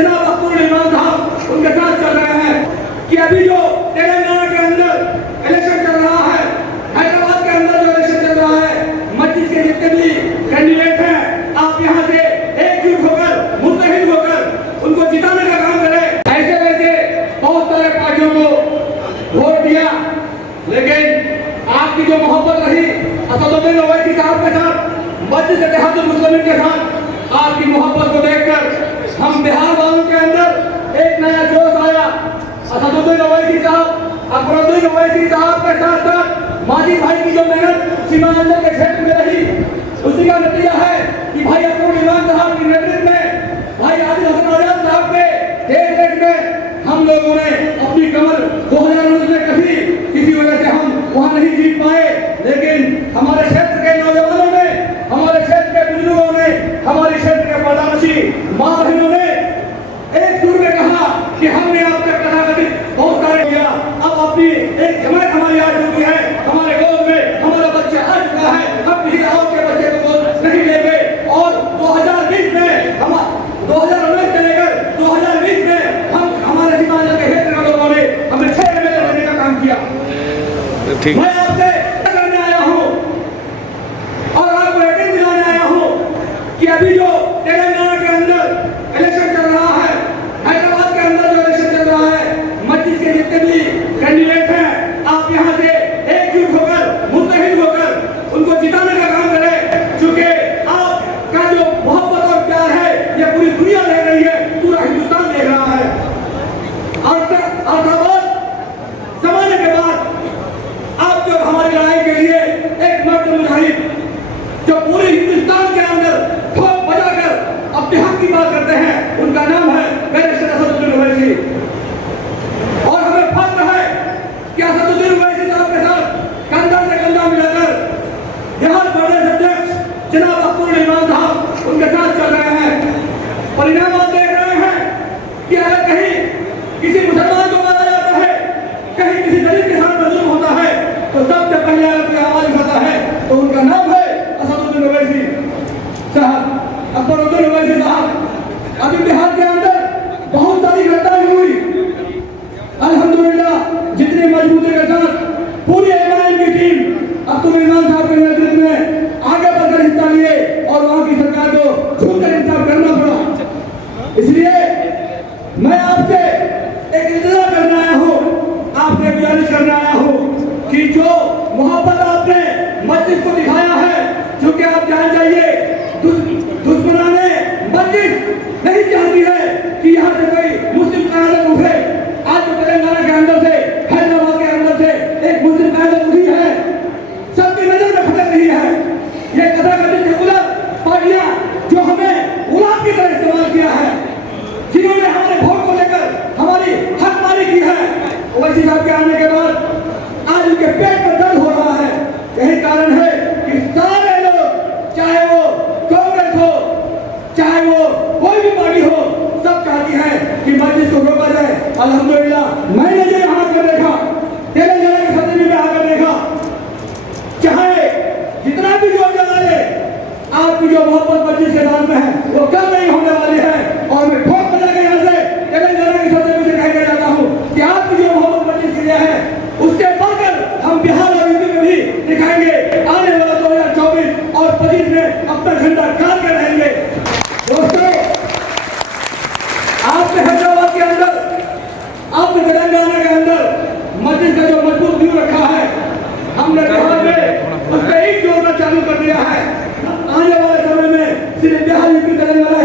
जनाब अब्दुल इमाम साहब उनके साथ चल रहे हैं कि अभी जो तेलंगाना के अंदर इलेक्शन चल रहा है, हैदराबाद के अंदर जो इलेक्शन चल रहा है, मस्जिद के जितने भी कैंडिडेट हैं, आप यहाँ से एकजुट होकर मुत्तहिद होकर उनको जिताने का काम करें। ऐसे वैसे बहुत सारे पार्टियों को वोट दिया, लेकिन आपकी जो मोहब्बत रही असदुद्दीन ओवैसी साहब के साथ, मस्जिद इत्तेहादुल मुस्लिमीन के साथ, आपकी मोहब्बत को देखकर हम बिहार वालों के अंदर एक नया जोश आया। असदुद्दीन ओवैसी साहब, अकबरुद्दीन ओवैसी साहब के साथ साथ माजी भाई की जो मेहनत सीमांचल के क्षेत्र में रही, उसी का नतीजा है कि भाई अब्दुल इमाम साहब के नेतृत्व में, भाई आदिल हसन आजाद साहब के देख में हम लोगों ने अपनी कमर 2019 में कभी किसी वजह से हम वहां नहीं जीत पाए, लेकिन हमारे क्षेत्र के नौजवानों ने, हमारे क्षेत्र के बुजुर्गों ने, हमारे क्षेत्र के प्रधानमंत्री माँ बहनों ने एक सुर में कहा कि हमने आपसे कथाकथित बहुत सारे किया, अब अपनी एक जमात हमारी आ चुकी है, हमारे गोद में हमारा बच्चा आ चुका है, हम किसी और के बच्चे को गोद नहीं लेंगे। और 2020 में हम 2019 से लेकर 2020 में हम हमारे सीमांचल के क्षेत्र के लोगों ने हमें 6 एमएलए देने का काम किया। मैं आपसे करने आया हूँ और आपको यकीन दिलाने आया हूँ कि अभी जो तेलंगाना के अंदर इलेक्शन चल रहा है, हैदराबाद के अंदर जो इलेक्शन चल रहा है, मस्जिद के जितने भी कैंडिडेट हैं, आप यहाँ से एकजुट होकर मुत्तहिद होकर उनको जिताने का काम करें, क्योंकि आपका जो मोहब्बत और प्यार है ये पूरी दुनिया देख रही है, पूरा हिंदुस्तान देख रहा है। और जमाने के बाद आप जो हमारी लड़ाई के लिए एक मर्द मुजाहिद जो पूरे हिंदुस्तान के अंदर ठोक बजाकर अपने हक की बात करते हैं, उनका नाम है बैरिस्टर असदुद्दीन ओवैसी। और हमें फख्र है कि असदुद्दीन ओवैसी साहब के साथ कंधा से कंधा मिलाकर बिहार प्रदेश अध्यक्ष जनाब अब्दुल इमाम साहब उनके साथ चल रहे हैं। परिणाम आप देख रहे हैं कि अगर कहीं किसी मुसलमान को मारा जाता है, कहीं किसी दलित के साथ मजलूम होता है, तो सबसे पहले अगर कोई आवाज उठाता है तो उनका नाम है असदुद्दीन ओवैसी साहब, अकबरुद्दीन ओवैसी साहब। अभी बिहार के अंदर बहुत सारी घटनाएं हुई, अल्हम्दुलिल्लाह जितनी मजबूती के साथ पूरी एमआईएम की टीम अब्दुल इमाम साहब के नेतृत्व में आगे बढ़कर हिस्सा लिए और वहां की सरकार को झुककर इंसाफ करना पड़ा। इसलिए मैं आपसे एक इंतजार करने आया हूँ, आपसे गुजारिश करने आया हूँ कि जो मोहब्बत आपने मस्जिद को दिखाया है, क्योंकि आप जान जाइए दुश्मनाने मस्जिद नहीं चाहती है कि यहाँ से कोई मुस्लिम क़यादत उठे। आज तो तेलंगाना के अंदर से, हैदराबाद के अंदर से एक मुस्लिम क़यादत उठी है, सबकी नजर में खटक रही है। ये कथाकथित सेकुलर पार्टियां जो हमें गुलाम की तरह इस्तेमाल किया है, जिन्होंने हमारे वोट को लेकर हमारी हकमारी की है, ओवैसी साहब के आने के बाद आज उनके पेट में दर्द हो रहा है। यही कारण है कि सारे लोग, चाहे वो कांग्रेस हो, चाहे वो कोई भी पार्टी हो, सब चाहती है कि मस्जिद को रोका जाए। अल्हम्दुलिल्लाह मैंने जो यहाँ आकर देखा, तेलंगाना के सदन में आकर देखा, चाहे जितना भी जोर लगा ले, आपकी जो मोहब्बत मस्जिद के साथ में है वो कम नहीं होने वाली है। और मैं ठोक बजा के यहाँ से तेलंगाना के सदन से कहना चाहता हूँ कि आपकी जो मोहब्बत मस्जिद के लिए है, उससे बढ़कर हम बिहार और यूपी में भी दिखाएंगे। आने वाला 2024 और 25 में अपना झंडा गाड़ के रहेंगे। दोस्तों, आपने हैदराबाद के अंदर, आपने तेलंगाना के अंदर मस्जिद का जो मजबूत व्यू रखा है, हमने बिहार में उस पर एक जोड़ना चालू कर दिया है। आने वाले समय में सिर्फ बिहार यूपी तेलंगाना